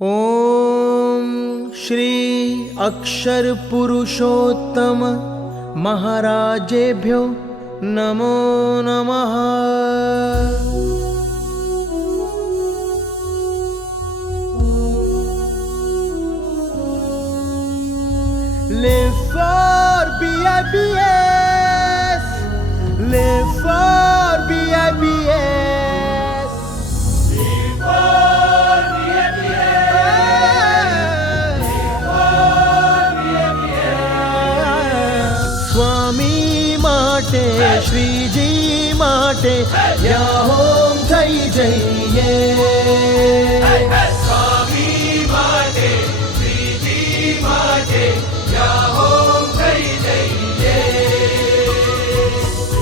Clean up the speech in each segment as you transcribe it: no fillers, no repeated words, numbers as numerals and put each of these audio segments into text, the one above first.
ओम श्री अक्षर पुरुषोत्तम महाराजेभ्यो नमो नमः। Live for BIBS, live for BIBS, live for BIBS, live for BIBS. સ્વામી માટે શ્રીજી માટે યાહોમ થઈ જઈએ. સ્વામી માટે શ્રીજી માટે યાહોમ થઈ જઈએ.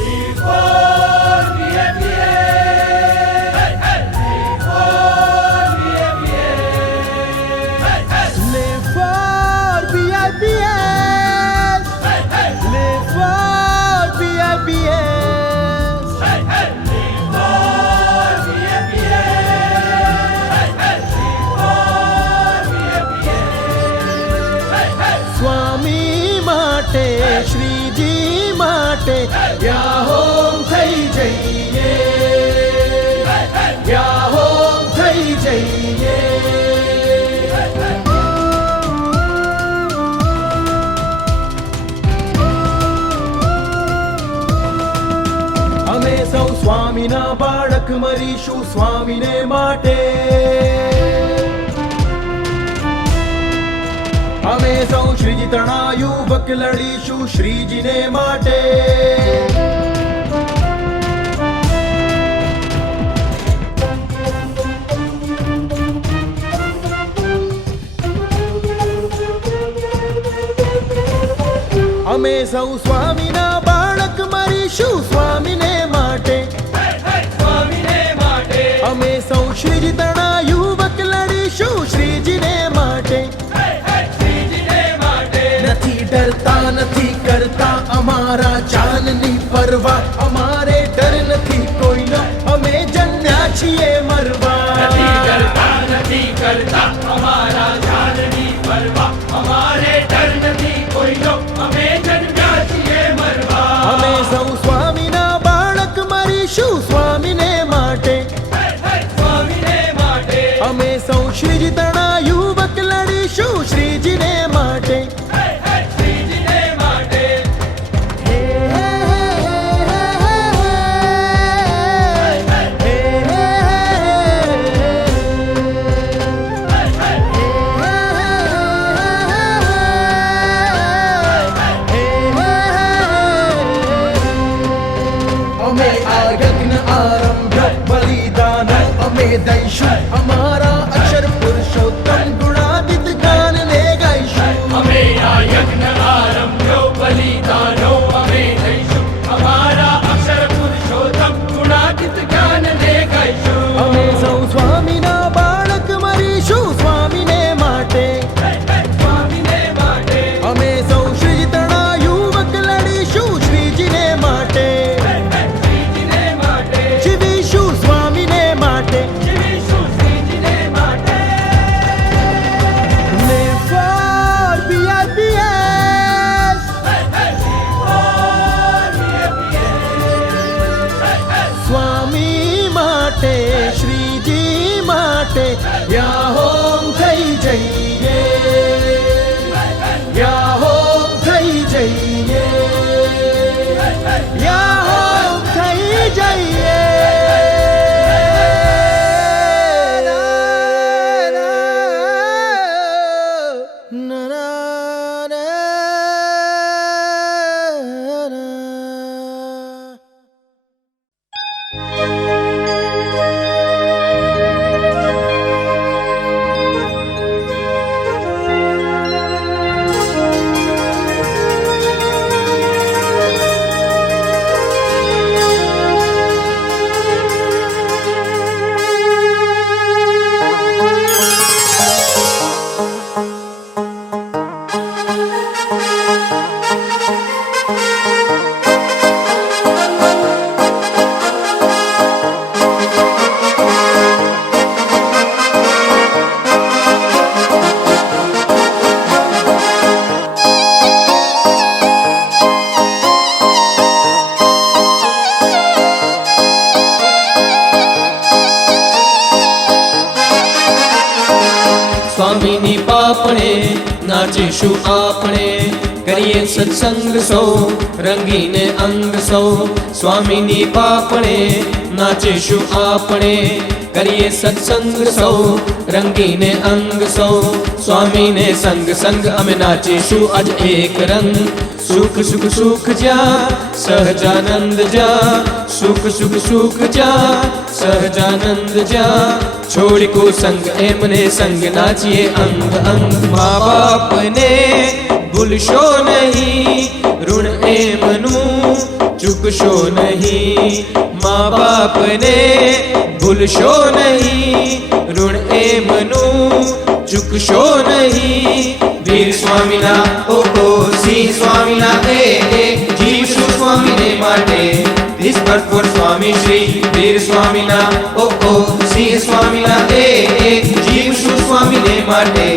Live for BIBS, live for BIBS, Live for BIBS, live for BIBS. સ્વામી માટે શ્રીજી માટે યાહોમ થઈ જઈએ, યાહોમ થઈ જઈએ. અમે સૌ સ્વામીના બાળક મરીશું સ્વામીને માટે. અમે સૌ શ્રીજી તણા યુવક લડીશું શ્રીજીને માટે. અમે સૌ સ્વામીના બાળક મરીશું સ્વામીને માટે. સ્વામીને માટે અમે સૌ શ્રીજી તણા યુવક લડીશું શ્રીજીને માટે. શ્રીજીને માટે નથી ડરતા નથી કરતા અમારા જાનની પરવા. અમારે ડર નથી કોઈનો, અમે જન્મ્યા છીએ મરવા. નથી કરતા અમારા જાનની પરવા. અમારે ડર નથી કોઈનો, અમે જન્મ્યા છીએ મરવા. અમે સૌ સ્વામીના બાળક મરીશું સ્વામીને માટે. સ્વામીને માટે અમે સૌ શ્રીજી તણા યુવક લડીશું શ્રીજીને માટે. શ્રીજીને માટે હે, હે, હે, હે, અમે આ યજ્ઞ આરંભ બલિદાન અમે દઈશું. અમારા અક્ષર પુરુષોત્તમ ગુણાદિત ગાનને ગાઈશું. અમે આ યજ્ઞ આરંભ્યો બલિદાનો અમે દઈશું. અમારા અક્ષર પુરુષોત્તમ ગુણાતીત જ્ઞાનને ગાઈશું. અમે સૌ સ્વામીના બાળક મરીશું સ્વામીને માટે. સ્વામીને માટે અમે સૌ શ્રીજી તણા યુવક લડીશું શ્રીજીને માટે. શ્રીજીને માટે જીવીશું સ્વામીને માટે. જીવીશું શ્રીજીને માટે. Live for BIBS, સ્વામી માટે શ્રીજી માટે યાહોમ થઈ જઈએ, યાહોમ થઈ જઈએ, યાહોમ થઈ જઈએ. ના, ના, ના, ના. નાચીશું આપણે, કરીએ સત્સંગ સૌ, રંગીને અંગ સૌ, સ્વામીની પાપણે નાચીશું આપણે, કરીએ સત્સંગ સૌ, રંગીને અંગ સૌ, સ્વામીને સંગ સંગ અમે નાચીશું આજ એક રંગ. સુખ સુખ સુખ જા સહજાનંદ જા, સુખ સુખ સુખ જા સહજાનંદ જા, છોડી કુસંગ એમને સંગ નાચીએ અંગ અંગ. મા બાપને ભૂલશો નહીં, ઋણ એમનું ચૂકશો નહીં, મા બાપને ભૂલશો નહીં, ઋણ એમનું ચૂકશો નહીં. વીર સ્વામીના ઓ સિંહ સ્વામીના જીવશું સ્વામીને માટે, ધીસ પર ફોર સ્વામી શ્રી. વીર સ્વામીના ઓ સિંહ સ્વામીના જીવશું સ્વામીને માટે,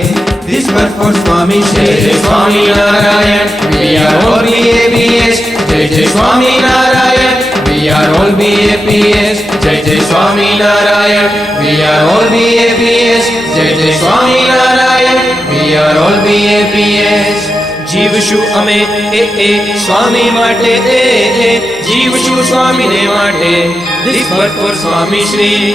ધીસ પર ફોર સ્વામી શ્રી. જય Swaminarayan we are all BAPS, જય જય Swaminarayan we are all BAPS, જય જય Swaminarayan we are all BAPS, જય જય Swaminarayan we are all BAPS. જીવશું અમે સ્વામી માટે, જીવશું સ્વામીને માટે, ધીસ પર ફોર સ્વામી શ્રી.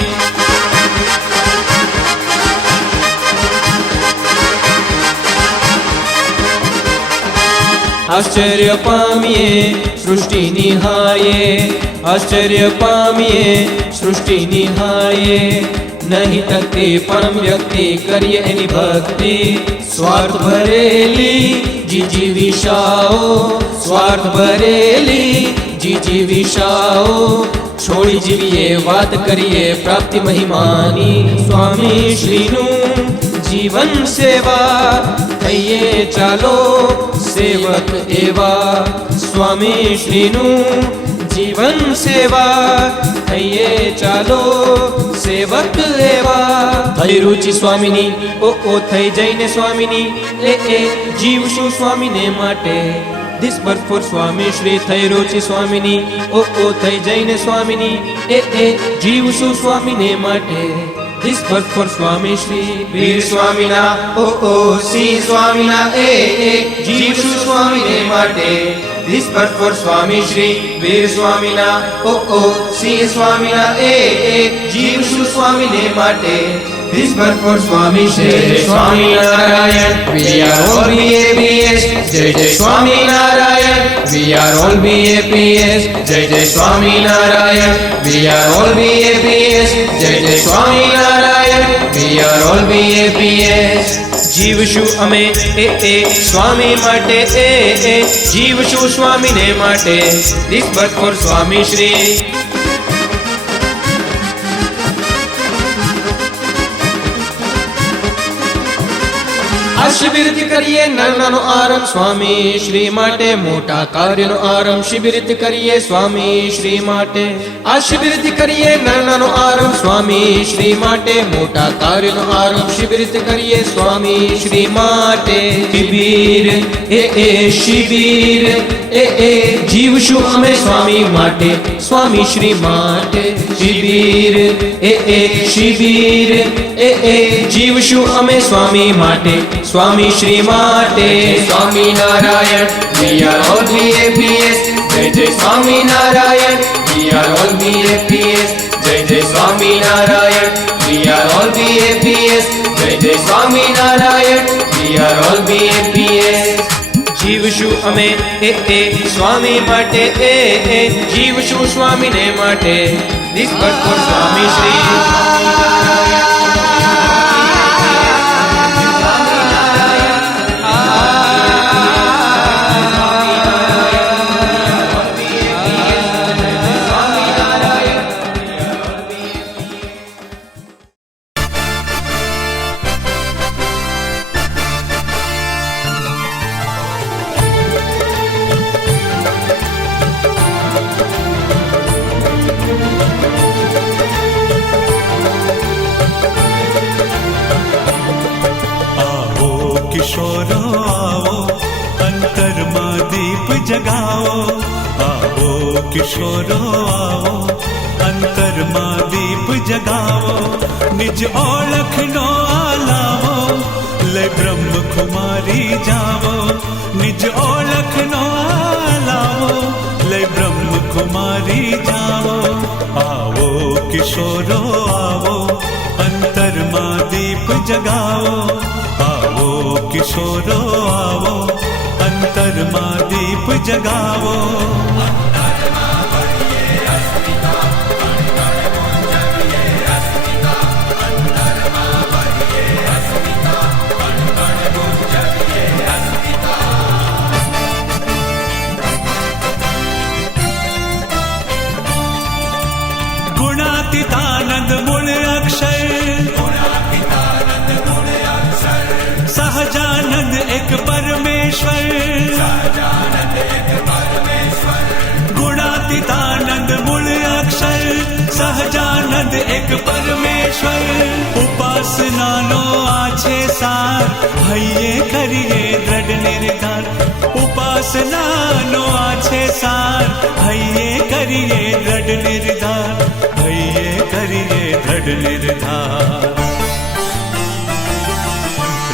આશ્ચર્ય પામીએ સૃષ્ટિ નિહાળીએ, આશ્ચર્ય પામીએ સૃષ્ટિ નિહાળીએ, નહીં તકતી પરમ વ્યક્તિ કરીએ એની ભક્તિ. સ્વાર્થ ભરેલી જીજી વિશાઓ, સ્વાર્થ ભરેલી જીજી વિશાઓ, છોડી જીવીએ વાત કરીએ પ્રાપ્તિ મહિમાની. સ્વામી શ્રીનું જીવન સેવા થઈએ ચાલો સેવક એવા, સ્વામી શ્રીનું જીવન સેવા થઈએ ચાલો સેવક એવા. થઈ રુચિ સ્વામીની ઓ થઈ જઈને સ્વામીની, જીવશું સ્વામીને માટે, ધીસ પર ફોર સ્વામી શ્રી. થઈ રુચિ સ્વામીની ઓ થઈ જઈને સ્વામીની, જીવશું સ્વામીને માટે, ધીસ પર ફોર સ્વામી શ્રી. વીર સ્વામીના ઓ સિંહ સ્વામીના જીવશું સ્વામીને માટે, ધીસ પર ફોર સ્વામી શ્રી. વીર સ્વામીના ઓ સિંહ સ્વામીના જીવશું સ્વામીને માટે, ધીસ પર ફોર સ્વામી શ્રી. જય Swaminarayan we are all BAPS, જય જય Swaminarayan we are all BAPS, જય જય Swaminarayan we are all BAPS, જય જય Swaminarayan we are all BAPS. જીવશું અમે સ્વામી માટે, જીવશું સ્વામીને માટે, ધીસ પર ફોર સ્વામી શ્રી. આ શિબિરથી કરીએ નાનો આરંભ સ્વામી શ્રી માટે, મોટા કાર્યનો આરંભ શિબિરથી કરીએ સ્વામી શ્રી માટે. આ શિબિરથી કરીએ નાનો આરંભ સ્વામી શ્રી માટે, મોટા કાર્યનો આરંભ શિબિરથી કરીએ સ્વામી શ્રી માટે. શિબિર શિબિર જીવશું અમે સ્વામી માટે, સ્વામી શ્રી માટે. શિબિર શિબિર જીવશું અમે સ્વામી માટે, સ્વામી શ્રી માટે. Swaminarayan we are all BAPS, જય જય Swaminarayan we are all BAPS, જય જય Swaminarayan we are all BAPS, જય જય Swaminarayan we are all BAPS. જીવશું અમે સ્વામી માટે, જીવશું સ્વામીને માટે, ધીસ પર ફોર સ્વામી શ્રી. કિશોરો આવો, અંતરમાં દીપ જગાવો. આવો કિશોરો આવો, અંતરમાં દીપ જગાવો. નિજ ઓળખનો આલાવો લય બ્રહ્મ કુમારી જાવો નિજ ઓળખનો લાવો લય બ્રહ્મ કુમારી જાવો આવો કિશોરો આવો અંતરમાં દીપ જગાવો આવો કિશોરો આવો અંતરમાં દીપ જગાવો ગુણાતીતાનંદ મૂળ અક્ષર સહજાનંદ એક પરમેશ્વર ગુણાતીતાનંદ મૂળ અક્ષર સહજાનંદ એક પરમેશ્વર ઉપાસનાનો આ છે સાર હૈયે કરીએ દ્રઢ નિર્ધાર ઉપાસનાનો આ છે સાર હૈયે કરીએ દ્રઢ નિર્ધાર હૈયે કરીએ દ્રઢ નિર્ધાર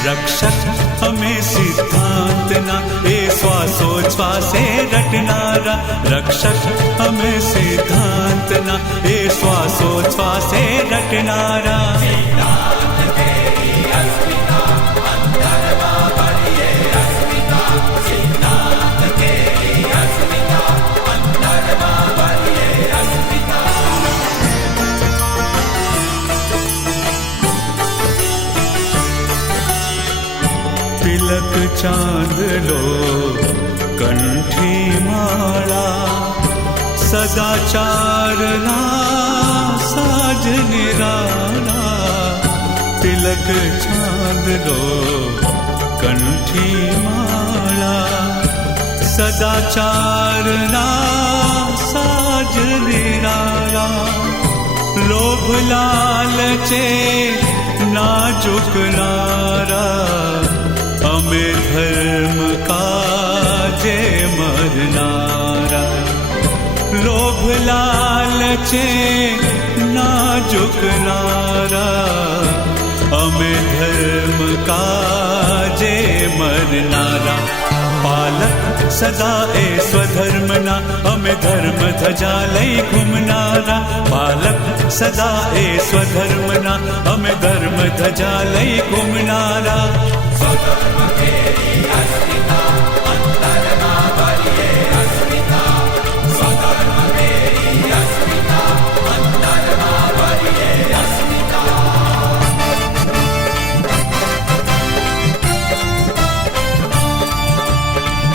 રક્ષક અમે સિદ્ધાંતના એ શ્વાસોચ્છ્વાસે રટનારા રક્ષક અમે સિદ્ધાંતના એ શ્વાસોચ્છ્વાસે રટનારા तिलक चांदलो कंठी माला सदाचारना साज निराला तिलक चांदलो कंठी माला सदाचारना साज निराला लोभ लालचे ना झुकनारा અમે ધર્મ કાજે મરનારા લોભ લાલચે ના ઝુકનારા અમે ધર્મ કાજે મરનારા પાલક સદા એ સ્વધર્મના અમે ધર્મ ધજા લઈ ઘૂમનારા પાલક સદા એ સ્વધર્મના અમે ધર્મ ધજા લઈ ઘૂમનારા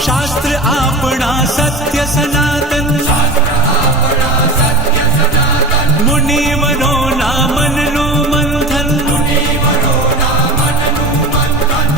શાસ્ત્ર આપણા સત્ય સનાતન મુનિવરોના મનનું મંથન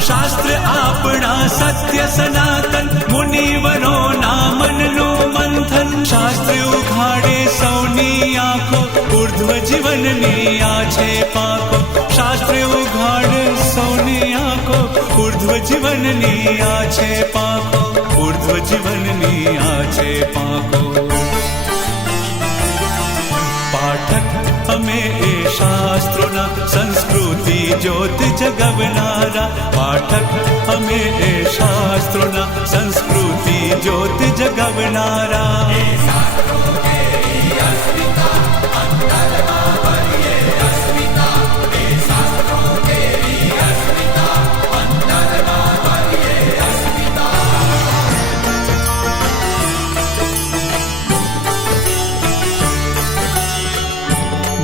શાસ્ત્ર આપણા સત્ય સનાતન મુનિવરોના મનનું મંથન શાસ્ત્ર ઉઘાડે સૌની આંખો ઉર્ધ્વ જીવનની આ છે પાંખો શાસ્ત્ર ઉઘાડે સૌની આંખો ઉર્ધ્વ જીવનની આ છે પાંખો ઉર્ધ્વ જીવનની આ છે પાંખો પાઠક અમે એ શાસ્ત્રોના સંસ્કૃતિ જ્યોત જગવનારા પાઠક અમે એ શાસ્ત્રોના સંસ્કૃતિ જ્યોત જગવનારા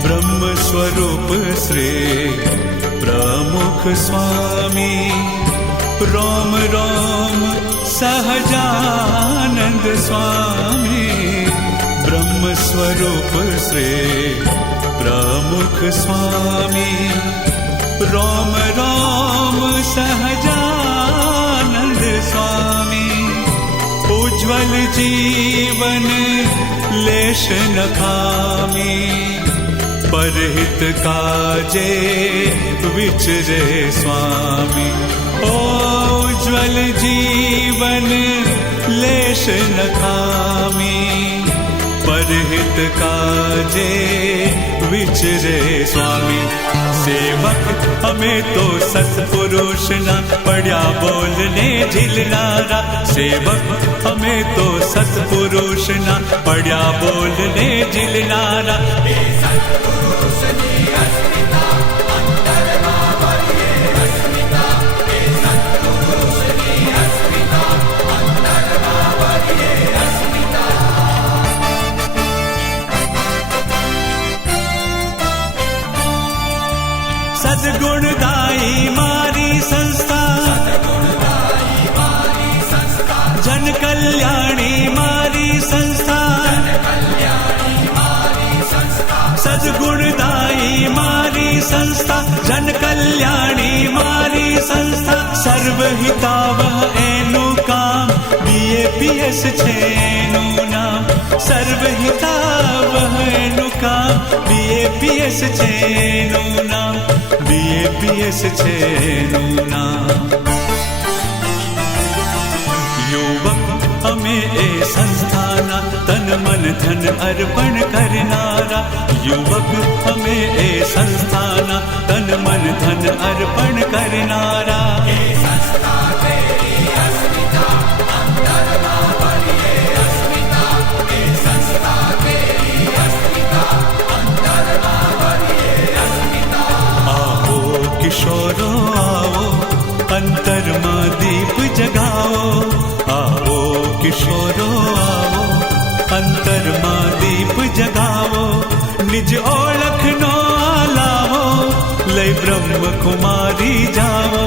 ब्रह्म स्वरूप श्री प्रमुख स्वामी रोम रोम सहजानंद स्वामी ब्रह्म स्वरूप श्री प्रमुख स्वामी रोम रोम सहजानंद स्वामी उज्ज्वल जीवन लेश न खामी परहित काजे विचरे स्वामी उज्ज्वल जीवन लेश न खामी परहित काजे विचरे स्वामी सेवक हमें तो सत्पुरुष ना पड़ा बोलने झिलनारा। सेवक हमें तो सत्पुरुष ना पड़ा बोलने झिलनारा। सद्गुणदायी मारी संस्था, जन कल्याणी मारी संस्था, सद्गुणदायी मारी संस्था, जन कल्याणी मारी संस्था। सर्वहितावह एनु काम BAPS छेनु नाम। सर्वहितावह एनु काम BAPS छेनु नाम। BAPS छेनु नाम। युवक हमें ए संस्थाना तन मन धन अर्पण करनारा। युवक हमें ए संस्थाना तन मन धन अर्पण करनारा। किशोरो आओ अंतर में दीप जगाओ। आओ किशोरो आओ अंतर में दीप जगाओ। निज ओळख नो आलावो लय ब्रह्म कुमारी जाओ।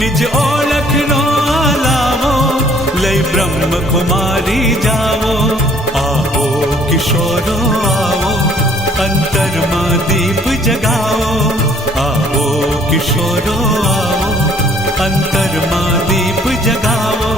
निज ओळख नो आलावो लय ब्रह्म कुमारी जाओ। आओ किशोरो आओ अंतर में दीप जगाओ। आओ किशोरो आओ अंतर में दीप जगाओ।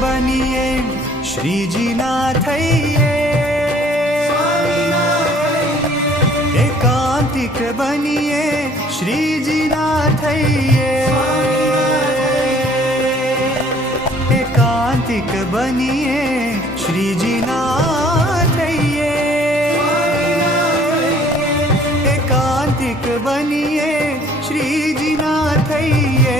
बनिए श्री जी ना थैये। एकांतिक बनिए श्री जी ना थैये। एकांतिक बनिए श्री जी ना थैये। एकांतिक बनिए श्री जी ना थैये।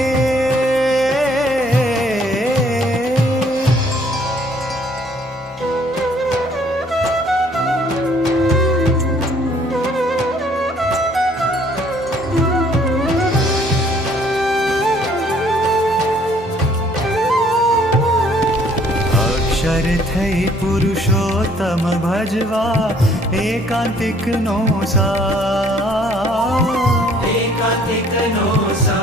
थई पुरुषोत्तम भजवा एकांतिक नो सा। एकांतिक नो सा।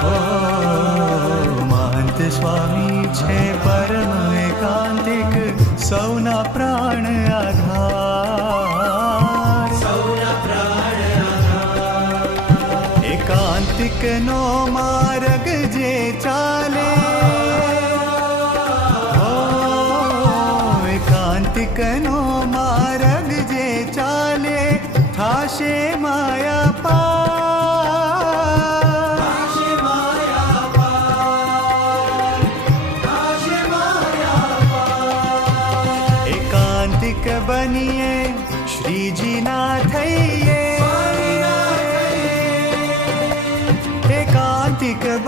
महंत स्वामी छे परम एकांतिक सौना प्राण आधार। सौना प्राण आधार। एकांतिक नो मार्ग जे चाले। एकांतिकनो मार्ग जे चाले थाशे माया पार। थाशे माया पार। थाशे माया पार। एकांतिक बनिए श्री जी ना थैये।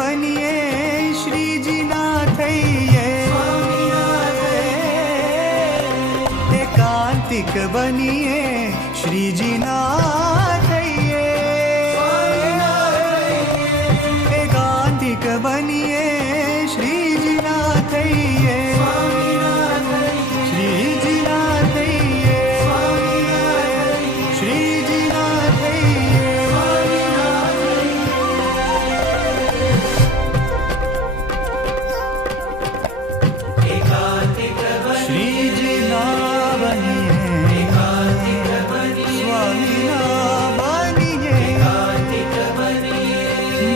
बनिए श्री जी ना थैये, एकांतिक बनिए श्री जी ना थैये, एकांतिक बनिए श्री जी ना थैये, श्री जी ना थैये, श्री जी ना थैये। श्री जी ना बनिए, स्वामी ना बनिए,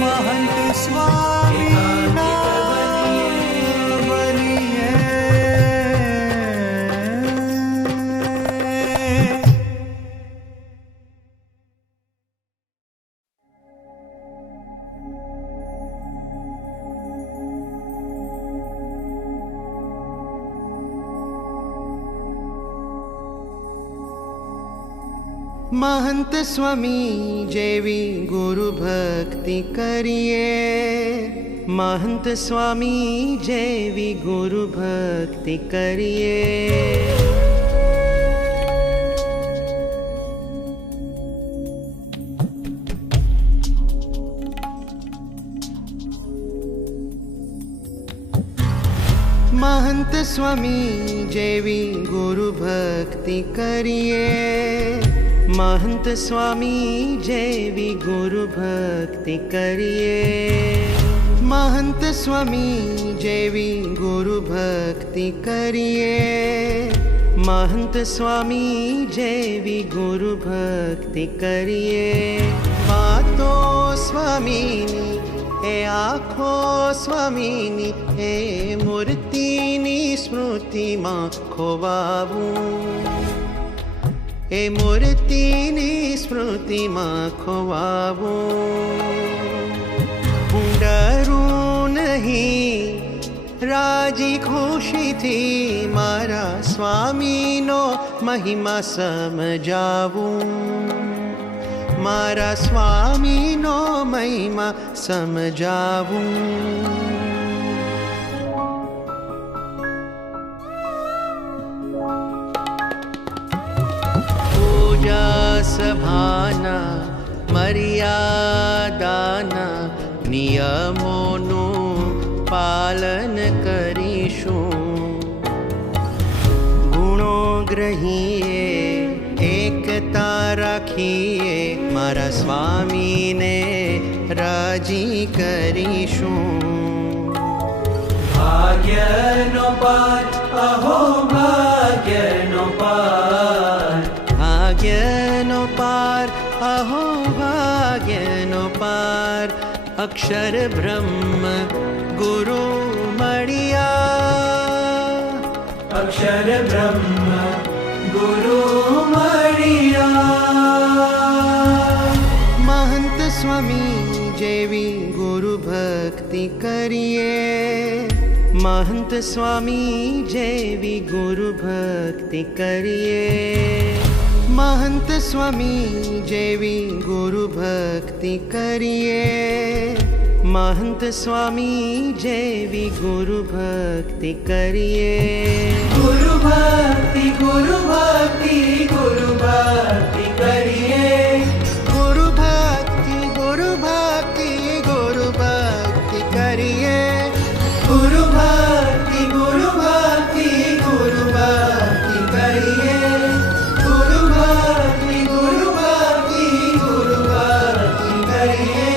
महंत स्वामी ना बनिए। महंत स्वामी जेवी गुरु भक्ति करिए, महंत स्वामी जेवी गुरु भक्ति करिए। महंत स्वामी जेवी गुरु भक्ति करिए, महंत स्वामी जेवी गुरु भक्ति करिए, महंत स्वामी जेवी गुरु भक्ति करिए, महंत स्वामी जेवी गुरु भक्ति करिए। बातो स्वामीनी ए आँखो स्वामीनी ए मूर्तिनी स्मृति मां खोवावूं, ए मूर्तिनी स्मृति मां खोवावूं। હું ડરું નહીં, રાજી ખુશીથી મારા સ્વામીનો મહિમા સમજાવું, મારા સ્વામીનો મહિમા સમજાવું। पूजा सभाना मर्यादाना नियमोનું પાલન કરીશું, ગુણો ગ્રહીએ એકતા રાખીએ, મારા સ્વામીને રાજી કરીશું। ભાગ્યનો પાર અહો ભાગ્યનો પાર, ભાગ્યનો પાર અહો ભાગ્યનો પાર, અક્ષર બ્રહ્મ ગુરુ મળ્યા, અક્ષર બ્રહ્મ ગુરુ મળ્યા। महंत स्वामी जेवी गुरु भक्ति करिए, महंत स्वामी जेवी गुरु भक्ति करिए, महंत स्वामी जेवी गुरु भक्ति करिए, महंत स्वामी जेवी गुरु भक्ति करिए। ગુરુ ભક્તિ ગુરુ ભક્તિ ગુરુ ભક્તિ કરીએ, गुरु भक्ति गुरु भक्ति गुरु भक्ति करिए, ગુરુ ભક્તિ ગુરુ ભક્તિ ગુરુ ભક્તિ કરીએ, ગુરુ ભક્તિ ગુરુ ભક્તિ ગુરુ ભક્તિ કરીએ।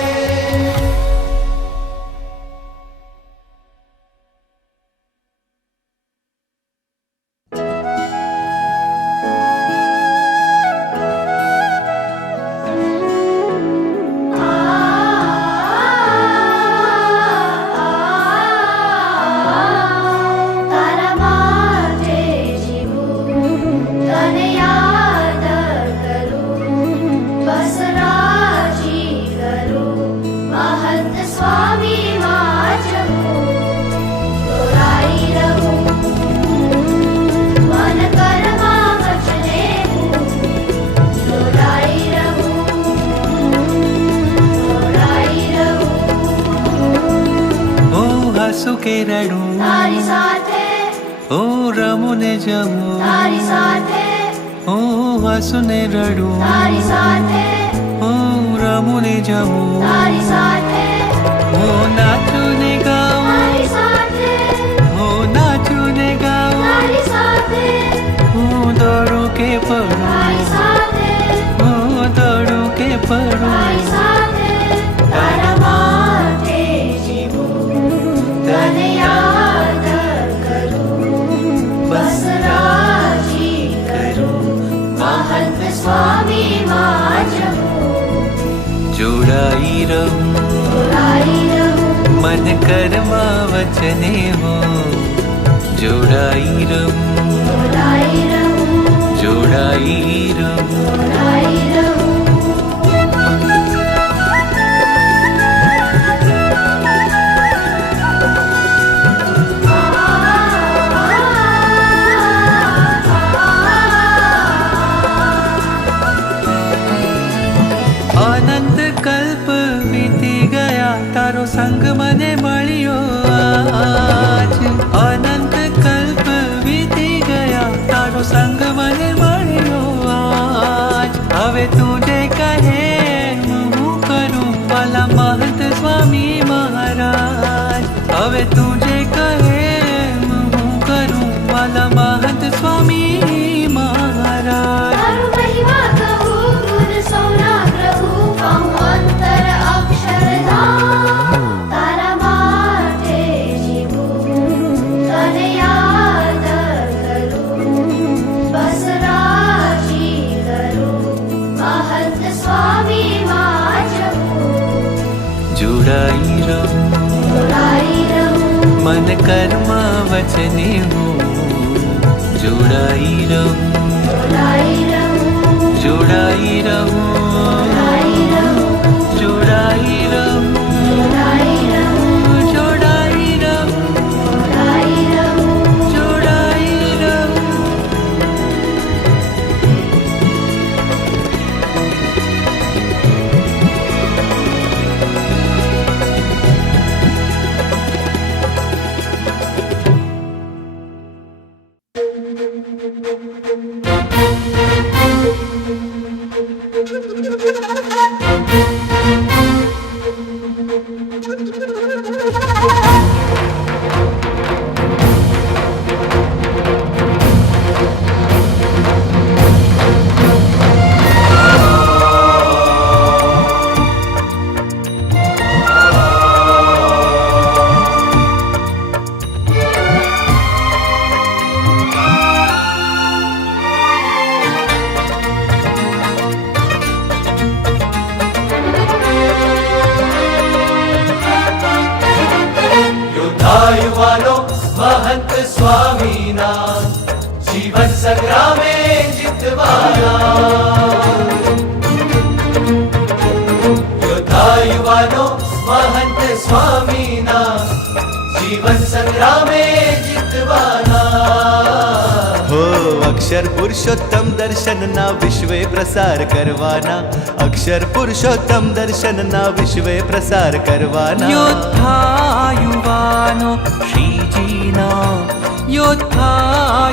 જમું તારી સાથે હું હસું ને રડું તારી સાથે હું રમું ને જમું તારી સાથે હું નાચું ને ગાઉં તારી સાથે હું નાચું ને ગાઉં તારી સાથે હું દોડું કે પડું તારી સાથે હું દોડું કે પડું તારી સાથે તારા માટે જીવું તને યાદ કરું બસ રાજી કરું મહંત સ્વામી માં જવું જોડાઈ રહું જોડાઈ રહું मन कर्म वचने हो जोड़ाई रहूं જોડાઈ રહું जोड़ाई रहूं જોડાઈ રહું अनंत कल्प बीती गया तारो संग मने मळ्यो आज अनंत कल्प बीती गया तारो संग मने मळ्यो आज हवे तुझे कहे हूँ करूँ वाला महंत स्वामी महाराज हवे तुझे कहे हूँ करूँ वाला महंत स्वामी महाराज તારો મહિમા કહું ગુણ સૌના પ્રભુ કહું અંતર અક્ષરધામ તારા માટે જીવું તને યાદ કરું બસ રાજી કરું મહંત સ્વામી માં જવું जोड़ाई रहूं જોડાઈ રહું मन कर्म वचने हो जोड़ाई रहूं જોડાઈ રહું जोड़ाई रहूं જોડાઈ રહું जोड़ाई रहूं જોડાઈ રહું जोड़ाई रहूं જોડાઈ રહું जोड़ाई रहूं યુવાનો મહંત સ્વામીના જીવન સંગ્રામે જીતવાના યોદ્ધા યુવાનો મહંત સ્વામીના જીવન સંગ્રામે જીતવાના हो अक्षर पुरुषोत्तम दर्शन ना विश्वे प्रसार करवाना अक्षर पुरुषोत्तम दर्शन ना विश्वे प्रसार करवाना योद्धा युवानो श्रीजीना योद्धा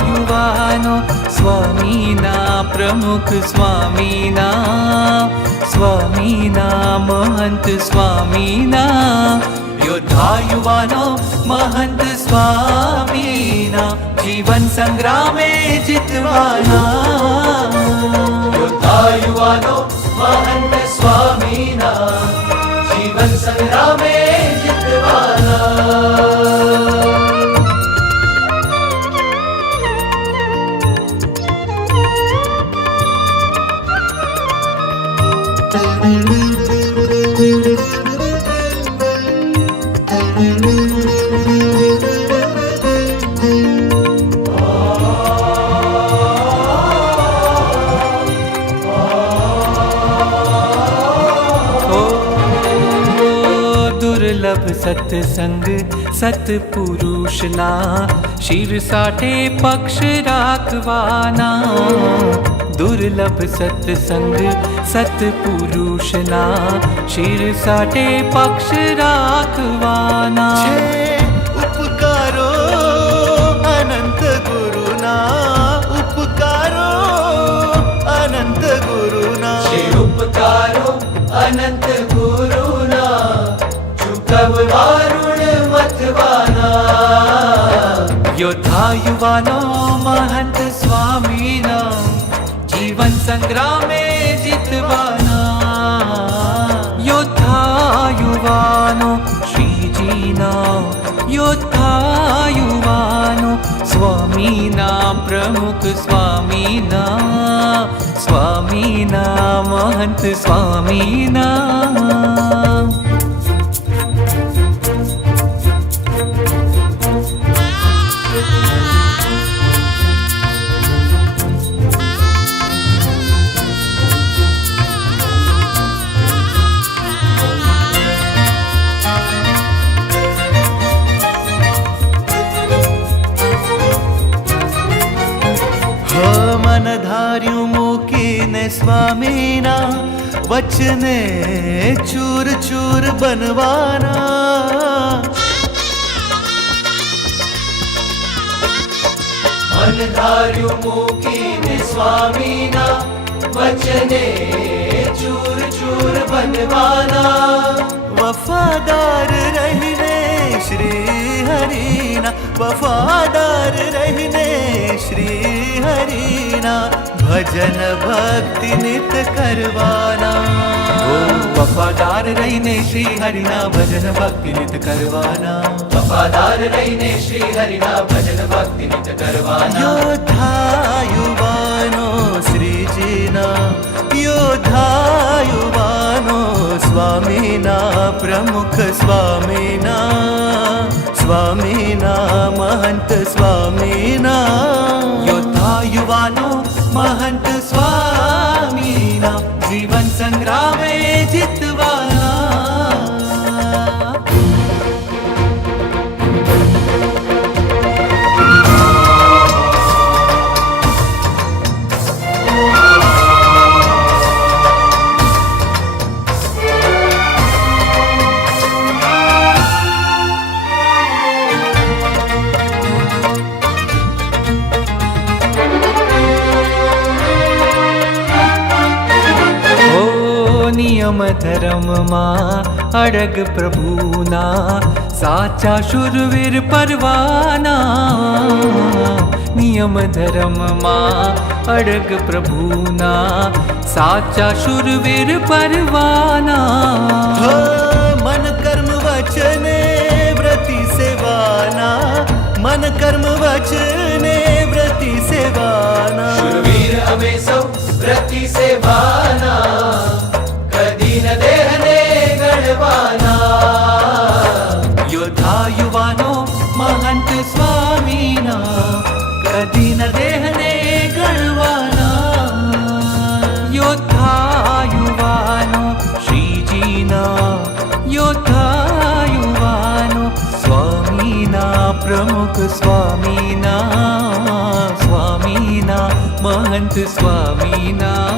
युवानो स्वामीना प्रमुख સ્વામીના મહંત સ્વામીના યોદ્ધા યુવાનો મહંત સ્વામીના જીવન સંગ્રામે જીતવાના યોદ્ધા યુવાનો મહંત સ્વામીના જીવન સંગ્રામે જીતવાના દુર્લભ સત્સંગ સત્પુરુષના શિર સાઠે પક્ષ રાખવાના દુર્લભ સત્સંગ સત્પુરુષના શિર સાઠે પક્ષ રાખવાના ઉપકારો અનંત ગુરુના અનંત ગુરુના શ્રી ઉપકારો અનંત ગુરુના ચૂકવવા ઋણ મથવાના યોદ્ધા યુવાનો મહંત સ્વામીના જીવન સંગ્રામે જીતવાના યોદ્ધા યુવાનો શ્રીજીના યોદ્ધા યુવાનો સ્વામીના પ્રમુખ સ્વામીના મહંત સ્વામીના મન ધાર્યું મૂકીને સ્વામીના વચને ચૂર ચૂર બનવાના મન ધાર્યું મૂકીને સ્વામીના વચને ચૂર ચૂર બનવાના વફાદાર રહીને શ્રી હરિના વફાદાર રહીને શ્રી હરિના ભજન ભક્તિ નિત કરવાના વફાદાર રહીને શ્રી હરિના ભજન ભક્તિ નિત કરવાના વફાદાર રહીને શ્રી હરિના ભજન ભક્તિ નિત કરવાના યોદ્ધા યુવાનો શ્રીજીના યોદ્ધા યુવાનો સ્વામીના પ્રમુખ સ્વામીના મહંત સ્વામીના યોદ્ધા યુવાનો મહંત સ્વામીના જીવન સંગ્રામે જીતવાના નિયમ ધર્મમાં અડગ પ્રભુના સાચા શુરવીર પરવાના નિયમ ધર્મમાં અડગ પ્રભુના સાચા શુરવીર પરવાના મન કર્મ વચને વ્રતિ સેવાના મન કર્મ વચને વ્રતિ સેવાના શુરવીર અમે સૌ વ્રતિ સેવાના કદી ન દેહને ગણવાના યોદ્ધા યુવાનો મહંત સ્વામીના કદી ન દેહને ગણવાના યોદ્ધા યુવાનો શ્રીજીના યોદ્ધા યુવાનો સ્વામીના પ્રમુખ સ્વામીના મહંત સ્વામીના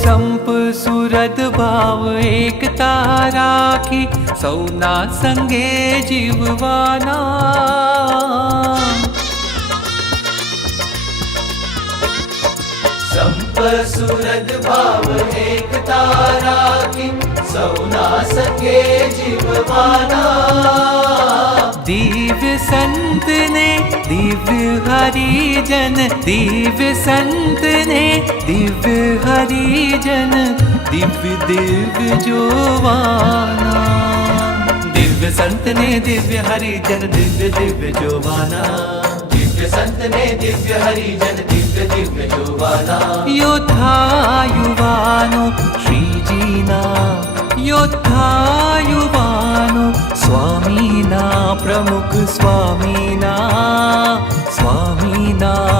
સંપ સુરદ ભાવ એકતા રાખી સૌના સંગે જીવવાના સંપ સુરદ ભાવ એકતા રાખી સૌના સંગે જીવવાના દિવ્ય સંતને દિવ્ય હરિજન દિવ્ય સંતને દિવ્ય હરિજન દિવ્ય જોવાના દિવ્ય સંતને દિવ્ય હરિજન દિવ્ય જોવાના દિવ્ય સંતને દિવ્ય હરિજન દિવ્ય જોવાના યોદ્ધા યુવાનો શ્રીજીના યોદ્ધા યુવાનો સ્વામીના પ્રમુખ સ્વામીના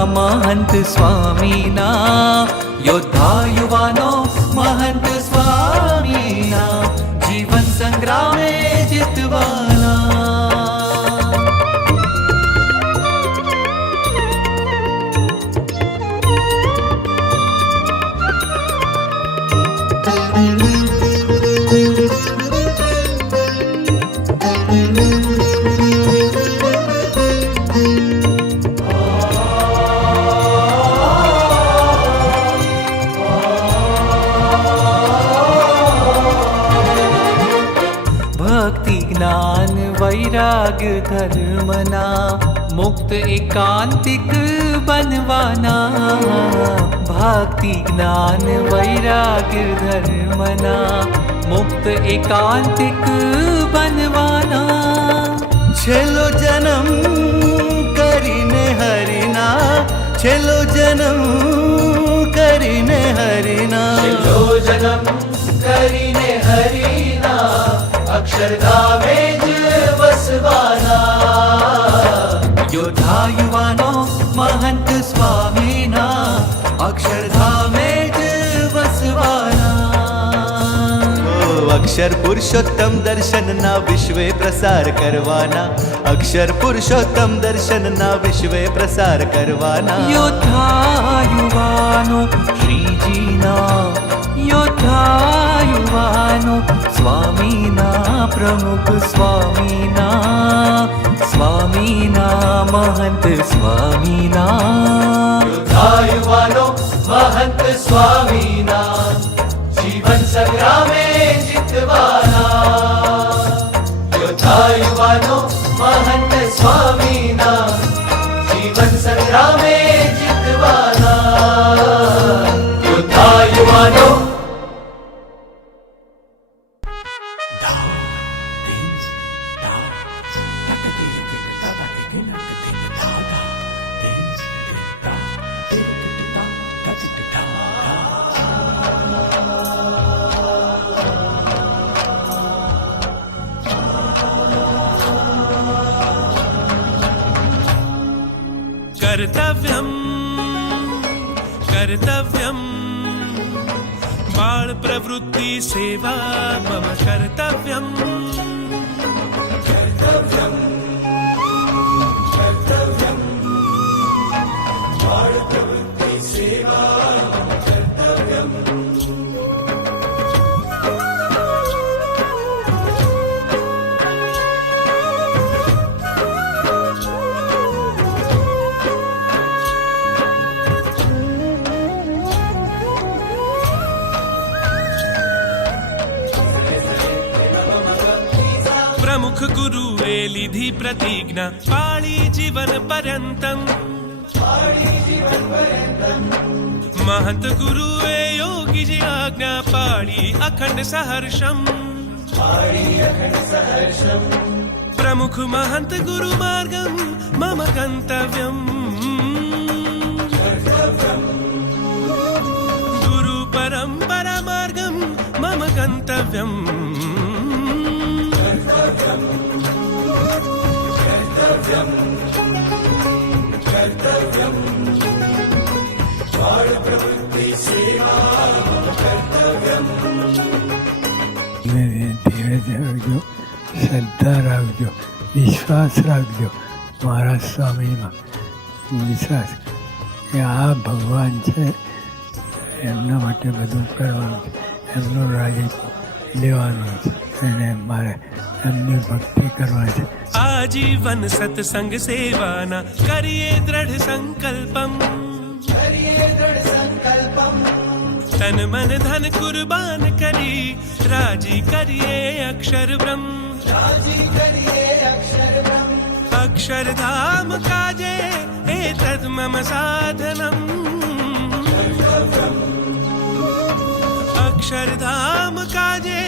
મહંત સ્વામીના યોદ્ધા યુવાનો મહંત સ્વામીના જીવન સંગ્રામે જીત જીવવાના ભક્તિ જ્ઞાન વૈરાગ ધર્મના મુક્ત એકાંતિક બનવાના ભક્તિ જ્ઞાન વૈરાગ ધર્મના મુક્ત એકાંતિક બનવાના છેલ્લો જન્મ કરીને હરિના છેલ્લો જન્મ કરીને હરિના છેલ્લો જન્મ કરીને હરિના અક્ષરધામે જ વસવાના યોદ્ધા યુવાનો મહંત સ્વામીના અક્ષરધામે જ વસવાના અક્ષર પુરુષોત્તમ દર્શનના વિશ્વે પ્રસાર કરવાના અક્ષર પુરુષોત્તમ દર્શનના વિશ્વે પ્રસાર કરવાના યોદ્ધા યુવાનો શ્રીજીના યોદ્ધા યુવાનો સ્વામીના પ્રમુખ સ્વામીના સ્વામીના મહંત સ્વામીના યોદ્ધા યુવાનો મહંત સ્વામીના જીવન સંગ્રામે જીતવાના યોદ્ધા યુવાનો મહંત સ્વામીના જીવન સંગ્રામે જીતવાના યોદ્ધા યુવાનો कर्तव्यम कर्तव्यम बाल प्रवृत्ति सेवा मम कर्तव्यम कर्तव्यम कर्तव्यम बाल प्रवृत्ति सेवा मम कर्तव्यम प्रमुख गुरुए लिधि प्रतिज्ञा पाळी जीवन पर्यंतम महंत गुरुए योगी जी आज्ञा पाळी अखंड सहर्षम प्रमुख महंत गुरु मार्गम मम गंतव्यम गुरु परंपरा मार्गम मम गंतव्यम कर्तव्यम कर्तव्यम बाल प्रवृत्ति सेवा कर्तव्यम ધીરજ રાખજો શ્રદ્ધા રાખજો વિશ્વાસ રાખજો મારા સ્વામીમાં વિશ્વાસ કે આ ભગવાન છે એમના માટે બધું કરવાનું છે એમનું રાજીપો લેવાનું છે અને મારે એમની ભક્તિ કરવાની છે आजीवन सत्संग सेवाना करिए दृढ़ संकल्पम तन मन धन कुर्बान करी राजी करिए अक्षर ब्रह्म अक्षरधाम काजे एतद् मम साधनम अक्षरधाम काजे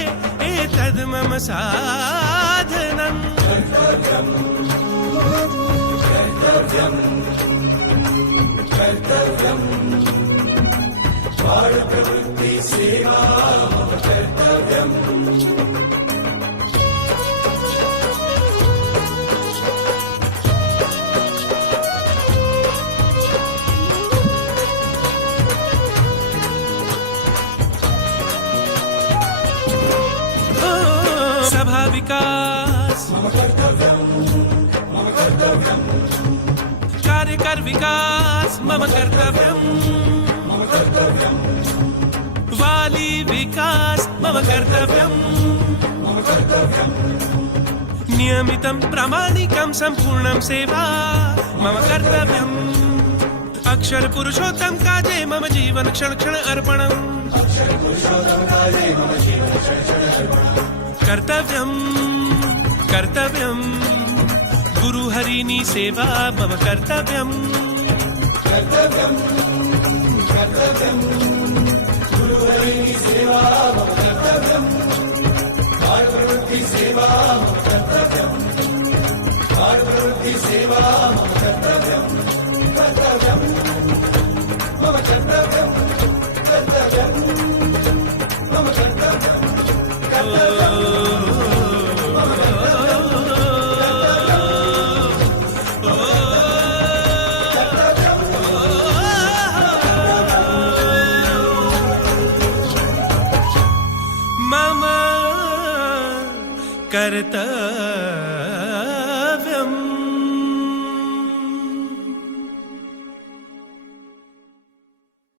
एतद् मम साधनम कर्तव्यम कर्तव्यम कर्तव्यम बाल प्रवृत्ति सेवा कर्तव्यम विकास कार्यकर विकास मम कर्तव्यम् वाली विकास मम कर्तव्यम् नियमितं प्रामाणिकं सम्पूर्णं सेवा मम कर्तव्यम् अक्षर पुरुषोत्तम काजे मम जीवन क्षण क्षण अर्पणम् कर्तव्यम् कर्तव्यम् गुरु हरिनी सेवा मम कर्तव्यम् मम कर्तव्यम्